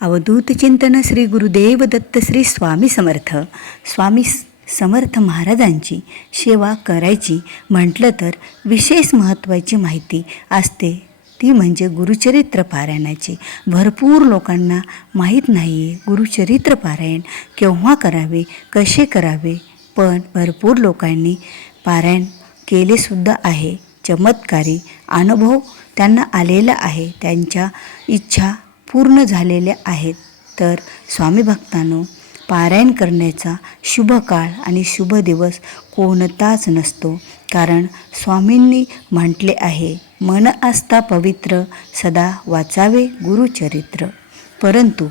अवधूत चिंतन श्री गुरुदेव दत्त श्री स्वामी समर्थ. स्वामी समर्थ महाराजांची सेवा करायची म्हटलं तर विशेष महत्त्वाची माहिती असते. ती म्हणजे गुरुचरित्र पारायणाची. भरपूर लोकांना माहीत नाही आहे गुरुचरित्र पारायण केव्हा करावे कसे करावे पण भरपूर लोकांनी पारायण केलेसुद्धा आहे. चमत्कारी अनुभव त्यांना आलेला आहे. त्यांच्या इच्छा पूर्ण झालेल्या आहेत. तर स्वामी भक्तांनो पारायण करण्याचा शुभ काळ आणि शुभ दिवस कोणताच नसतो. कारण स्वामींनी म्हटले आहे मन असता पवित्र सदा वाचावे गुरुचरित्र. परंतु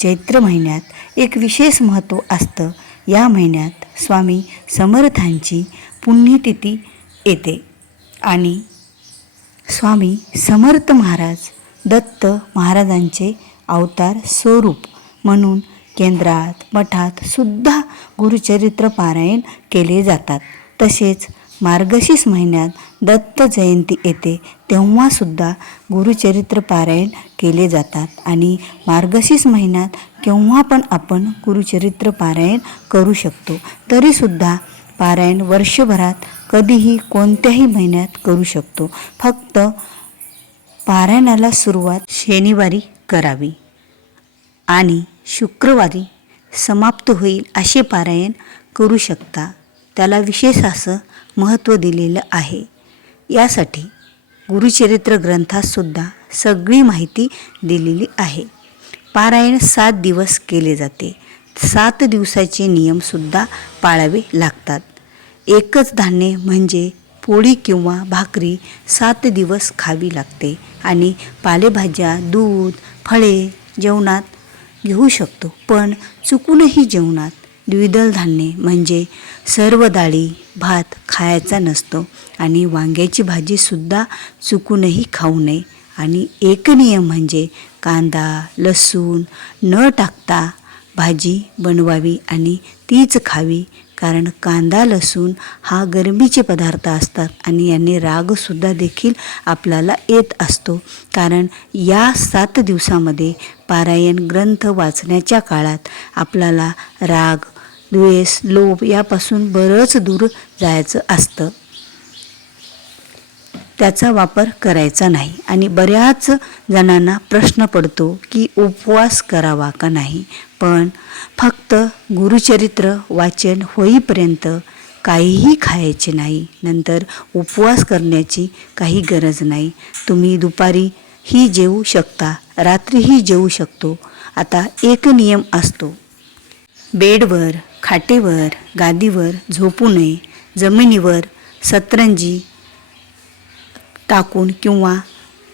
चैत्र महिन्यात एक विशेष महत्त्व असतं. या महिन्यात स्वामी समर्थांची पुण्यतिथी येते. आणि स्वामी समर्थ महाराज दत्त महाराजांचे अवतार स्वरूप म्हणून केंद्रात मठात सुद्धा गुरुचरित्र पारायण केले जातात. तसेच मार्गशीर्ष महिन्यात दत्त जयंती येते तेव्हासुद्धा गुरुचरित्र पारायण केले जातात. आणि मार्गशीर्ष महिन्यात केव्हा पण आपण गुरुचरित्र पारायण करू शकतो. तरीसुद्धा पारायण वर्षभरात कधीही कोणत्याही महिन्यात करू शकतो. फक्त पारायणाला सुरुवात शनिवारी करावी आणि शुक्रवारी समाप्त होईल असे पारायण करू शकता. त्याला विशेष असं महत्त्व दिलेलं आहे. यासाठी गुरुचरित्र ग्रंथातसुद्धा सगळी माहिती दिलेली आहे. पारायण सात दिवस केले जाते. सात दिवसाचे नियमसुद्धा पाळावे लागतात. एकच धान्य म्हणजे पोळी किंवा भाकरी सात दिवस खावी लागते आणि पालेभाज्या दूध फळे जेवणात घेऊ शकतो. पण चुकूनही जेवणात द्विदल धान्य म्हणजे सर्व डाळी भात खायचा नसतो आणि वांग्याची भाजीसुद्धा चुकूनही खाऊ नये. आणि एक नियम म्हणजे कांदा लसूण न टाकता भाजी बनवावी आणि तीच खावी कारण कांदा लसूण हा गरमीचे पदार्थ असतात आणि यांनी रागसुद्धा देखील आपल्याला येत असतो. कारण या सात दिवसामध्ये पारायण ग्रंथ वाचण्याच्या काळात आपल्याला राग द्वेष लोभ यापासून बरंच दूर जायचं असतं. त्याचा वापर करायचा नाही. आणि बऱ्याच जणांना प्रश्न पडतो की उपवास करावा का नाही? पण फक्त गुरुचरित्र वाचन होईपर्यंत काहीही खायचे नाही. नंतर उपवास करण्याची काही गरज नाही. तुम्ही दुपारी ही जेवू शकता रात्रीही जेवू शकतो. आता एक नियम असतो. बेडवर खाटेवर गादीवर झोपू नये. जमिनीवर सतरंजी टाकून किंवा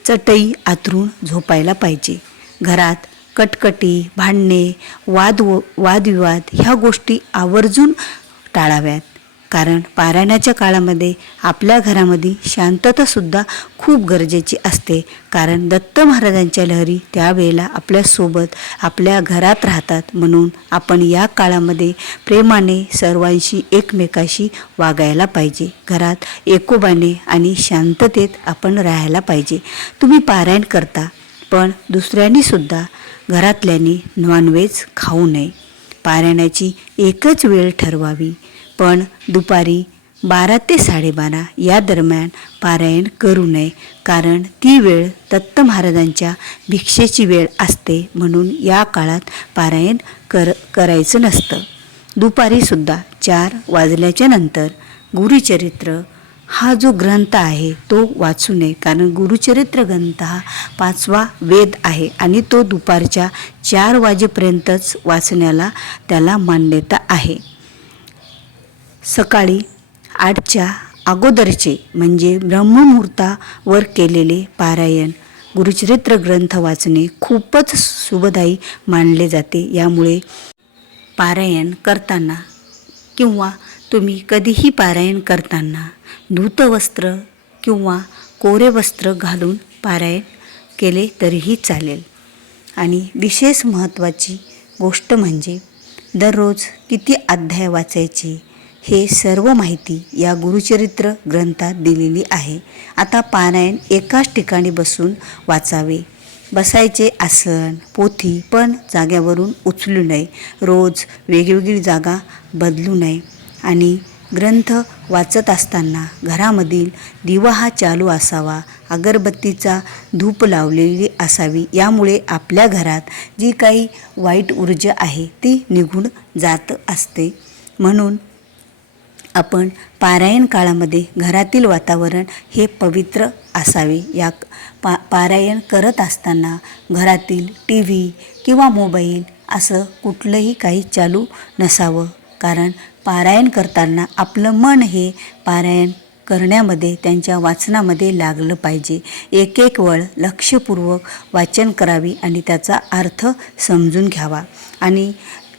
चटई आतरून झोपायला पाहिजे. घरात कटकटी भांडणे वाद वादविवाद ह्या गोष्टी आवर्जून टाळाव्यात. कारण पारायणाच्या काळामध्ये आपल्या घरामध्ये शांततासुद्धा खूप गरजेची असते. कारण दत्त महाराजांच्या लहरी त्यावेळेला आपल्यासोबत आपल्या घरात राहतात. म्हणून आपण या काळामध्ये प्रेमाने सर्वांशी एकमेकाशी वागायला पाहिजे. घरात एकोबाने आणि शांततेत आपण राहायला पाहिजे. तुम्ही पारायण करता पण दुसऱ्यांनीसुद्धा घरातल्यांनी नॉनव्हेज खाऊ नये. पारायणाची एकच वेळ ठरवावी. पण दुपारी बारा ते साडेबारा या दरम्यान पारायण करू नये कारण ती वेळ दत्त महाराजांच्या भिक्षेची वेळ असते म्हणून या काळात पारायण कर करायचं नसतं. दुपारीसुद्धा चार वाजल्याच्या नंतर गुरुचरित्र हा जो ग्रंथ आहे तो वाचू नये कारण गुरुचरित्र ग्रंथ हा पाचवा वेद आहे आणि तो दुपारच्या चार वाजेपर्यंतच वाचण्याला त्याला मान्यता आहे. सकाळी आठच्या अगोदरचे म्हणजे ब्रह्ममुहूर्तावर केलेले पारायण गुरुचरित्र ग्रंथ वाचणे खूपच शुभदायी मानले जाते. यामुळे पारायण करताना किंवा तुम्ही कधीही पारायण करताना धूत वस्त्र किंवा कोरे वस्त्र घालून पारायण केले तरीही चालेल. आणि विशेष महत्त्वाची गोष्ट म्हणजे दररोज किती अध्याय वाचायचे हे सर्व माहिती या गुरुचरित्र ग्रंथात दिलेली आहे. आता पारायण एकाच ठिकाणी बसून वाचावे. बसायचे आसन पोथी पण जाग्यावरून उचलू नये. रोज वेगवेगळी जागा बदलू नये. आणि ग्रंथ वाचत असताना घरामधील दिवा हा चालू असावा. अगरबत्तीचा धूप लावलेली असावी. यामुळे आपल्या घरात जी काही वाईट ऊर्जा आहे ती निघून जात असते. म्हणून आपण पारायण काळामध्ये घरातील वातावरण हे पवित्र असावे. या पा पारायण करत असताना घरातील टी व्ही किंवा मोबाईल असं कुठलंही काही चालू नसावं. कारण पारायण करताना आपलं मन हे पारायण करण्यामध्ये त्यांच्या वाचनामध्ये लागलं पाहिजे. एक एक वळ लक्षपूर्वक वाचन करावी आणि त्याचा अर्थ समजून घ्यावा. आणि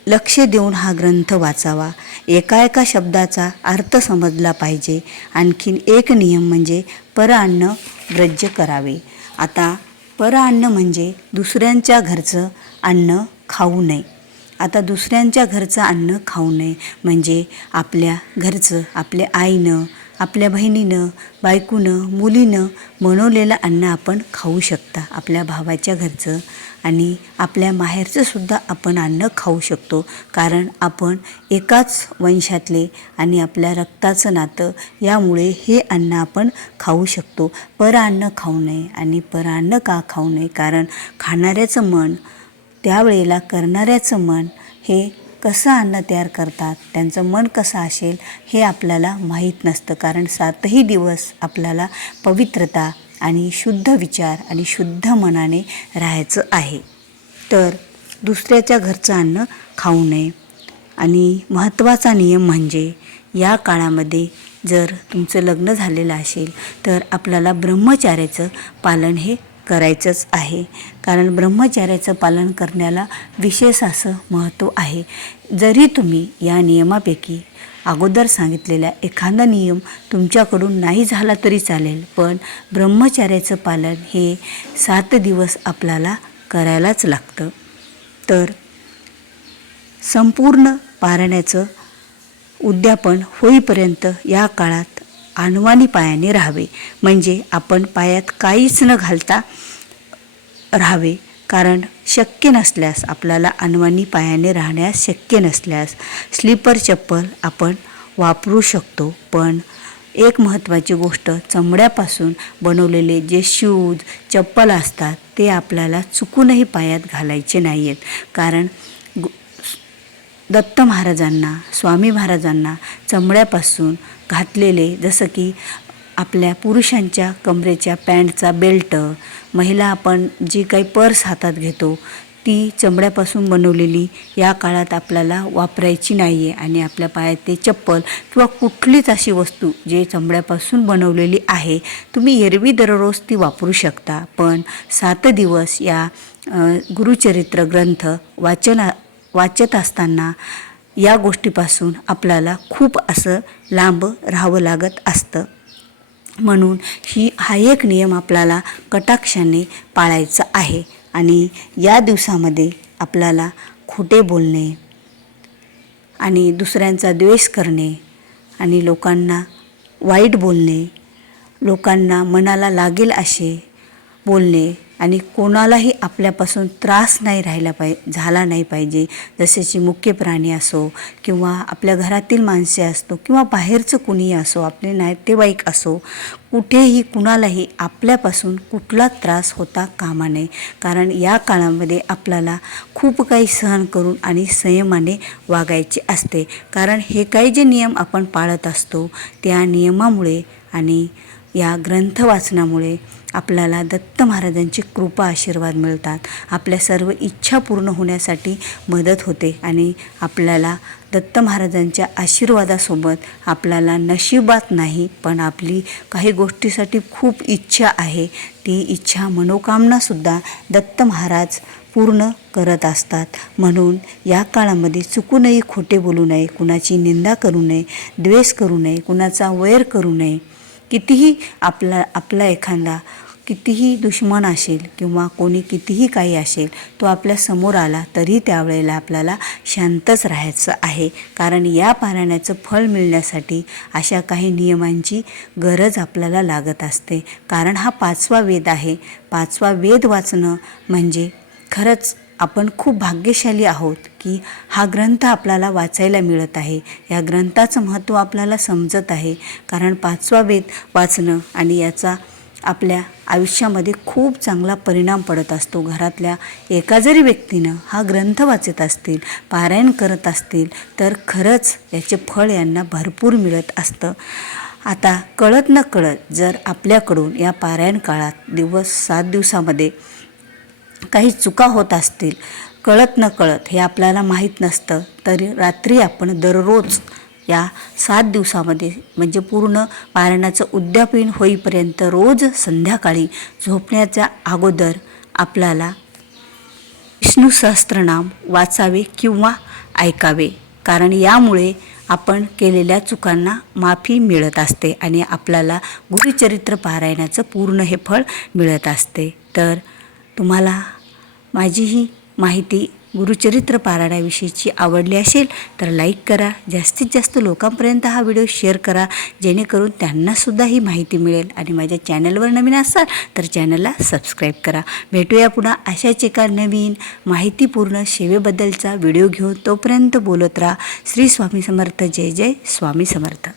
लक्ष देऊन हा ग्रंथ वाचावा. एका एका शब्दाचा अर्थ समजला पाहिजे. आणखीन एक नियम म्हणजे परअन्न व्रज्य करावे. आता परअन्न म्हणजे दुसऱ्यांच्या घरचं अन्न खाऊ नये. आता दुसऱ्यांच्या घरचं अन्न खाऊ नये. म्हणजे आपल्या घरचं आपल्या आईनं आपल्या बहिणीनं बायकोनं मुलीनं बनवलेलं अन्न आपण खाऊ शकता आपल्या भावाच्या घरचं आणि आपल्या माहेरचंसुद्धा आपण अन्न खाऊ शकतो. कारण आपण एकाच वंशातले आणि आपल्या रक्ताचं नातं यामुळे हे अन्न आपण खाऊ शकतो. परअन्न खाऊ नये आणि परअन्न का खाऊ नये? कारण खाणाऱ्याचं मन त्यावेळेला करणाऱ्याचं मन हे कसं अन्न तयार करतात त्यांचं मन कसं असेल हे आपल्याला माहीत नसतं. कारण सातही दिवस आपल्याला पवित्रता आणि शुद्ध विचार आणि शुद्ध मनाने राहायचं आहे. तर दुसऱ्याच्या घरचं अन्न खाऊ नये. आणि महत्त्वाचा नियम म्हणजे या काळामध्ये जर तुमचं लग्न झालेलं असेल तर आपल्याला ब्रह्मचार्याचं पालन हे करायचंच आहे. कारण ब्रह्मचार्याचं पालन करण्याला विशेष असं महत्त्व आहे. जरी तुम्ही या नियमापैकी अगोदर सांगितलेला एखादा नियम तुमच्याकडून नाही झाला तरी चालेल पण ब्रह्मचार्याचं पालन हे सात दिवस आपल्याला करायलाच लागतं. तर संपूर्ण पारण्याचं उद्यापन होईपर्यंत या काळात आणवानी पायाने राहावे. म्हणजे आपण पायात काहीच न घालता राहावे. कारण शक्य नसल्यास आपल्याला अनवानी पायाने राहण्यास शक्य नसल्यास स्लीपर चप्पल आपण वापरू शकतो. पण एक महत्त्वाची गोष्ट चमड्यापासून बनवलेले जे शूज चप्पल असतात ते आपल्याला चुकूनही पायात घालायचे नाही आहेत कारण दत्त महाराजांना स्वामी महाराजांना चमड्यापासून घातलेले जसं की आपल्या पुरुषांच्या कमरेच्या पॅन्टचा बेल्ट महिला आपण जी काही पर्स हातात घेतो ती चमड्यापासून बनवलेली या काळात आपल्याला वापरायची नाही आहे आणि आपल्या पायात ते चप्पल किंवा कुठलीच अशी वस्तू जे चमड्यापासून बनवलेली आहे तुम्ही एरवी दररोज ती वापरू शकता. पण सात दिवस या गुरुचरित्र ग्रंथ वाचना वाचत असताना या गोष्टीपासून आपल्याला खूप असं लांब राहावं लागत असतं. म्हणून ही हा एक नियम आपल्याला कटाक्षाने पाळायचा आहे आणि या दिवसामध्ये आपल्याला खोटे बोलणे आणि दुसऱ्यांचा द्वेष करणे आणि लोकांना वाईट बोलणे लोकांना मनाला लागेल असे बोलणे आणि कोणालाही आपल्यापासून त्रास नाही राहिला पाहि झाला नाही पाहिजे. जसेची मुख्य प्राणी असो किंवा आपल्या घरातील माणसे असतो किंवा बाहेरचं कुणीही असो आपले नातेवाईक असो कुठेही कुणालाही आपल्यापासून कुठला त्रास होता कामा नये. कारण या काळामध्ये आपल्याला खूप काही सहन करून आणि संयमाने वागायचे असते. कारण हे काही जे नियम आपण पाळत असतो त्या नियमामुळे आणि या ग्रंथ वाचनामुळे आपल्याला दत्त महाराजांची कृपा आशीर्वाद मिळतात. आपल्या सर्व इच्छा पूर्ण होण्यासाठी मदत होते आणि आपल्याला दत्त महाराजांच्या आशीर्वादासोबत आपल्याला नशिबात नाही पण आपली काही गोष्टीसाठी खूप इच्छा आहे. ती इच्छा मनोकामनासुद्धा दत्त महाराज पूर्ण करत असतात. म्हणून या काळामध्ये चुकूनही खोटे बोलू नये कुणाची निंदा करू नये द्वेष करू नये कुणाचा वैर करू नये. कितीही आपला आपला एखादा कितीही दुश्मन असेल किंवा कोणी कितीही काही असेल तो आपल्यासमोर आला तरी त्यावेळेला आपल्याला शांतच राहायचं आहे. कारण या पारायणाचं फळ मिळण्यासाठी अशा काही नियमांची गरज आपल्याला लागत असते. कारण हा पाचवा वेद आहे. पाचवा वेद वाचणं म्हणजे खरंच आपण खूप भाग्यशाली आहोत की हा ग्रंथ आपल्याला वाचायला मिळत आहे. या ग्रंथाचं महत्त्व आपल्याला समजत आहे. कारण पाचवा वेद वाचणं आणि याचा आपल्या आयुष्यामध्ये खूप चांगला परिणाम पडत असतो. घरातल्या एका जरी व्यक्तीनं हा ग्रंथ वाचत असतील पारायण करत असतील तर खरंच याचे फळ यांना भरपूर मिळत असतं. आता कळत न कळत जर आपल्याकडून या पारायण काळात दिवस सात दिवसामध्ये काही चुका होत असतील कळत न कळत हे आपल्याला माहीत नसतं तरी रात्री आपण दररोज या सात दिवसामध्ये म्हणजे पूर्ण पारायणाचं उद्यापीन होईपर्यंत रोज संध्याकाळी झोपण्याच्या अगोदर आपल्याला विष्णू सहस्त्रनाम वाचावे किंवा ऐकावे. कारण यामुळे आपण केलेल्या चुकांना माफी मिळत असते आणि आपल्याला गुरुचरित्र पारायणाचं पूर्ण हे फळ मिळत असते. तर तुम्हाला माझी ही माहिती गुरुचरित्र पारायणाविषयीची आवडली असेल तर लाईक करा जास्तीत जास्त लोकांपर्यंत हा व्हिडिओ शेअर करा जेणेकरून त्यांनासुद्धा ही माहिती मिळेल. आणि माझ्या चॅनलवर नवीन असाल तर चॅनलला सबस्क्राईब करा. भेटूया पुन्हा अशाच एका नवीन माहितीपूर्ण सेवेबद्दलचा व्हिडिओ घेऊन तोपर्यंत बोलत राहा. श्री स्वामी समर्थ. जय जय स्वामी समर्थ.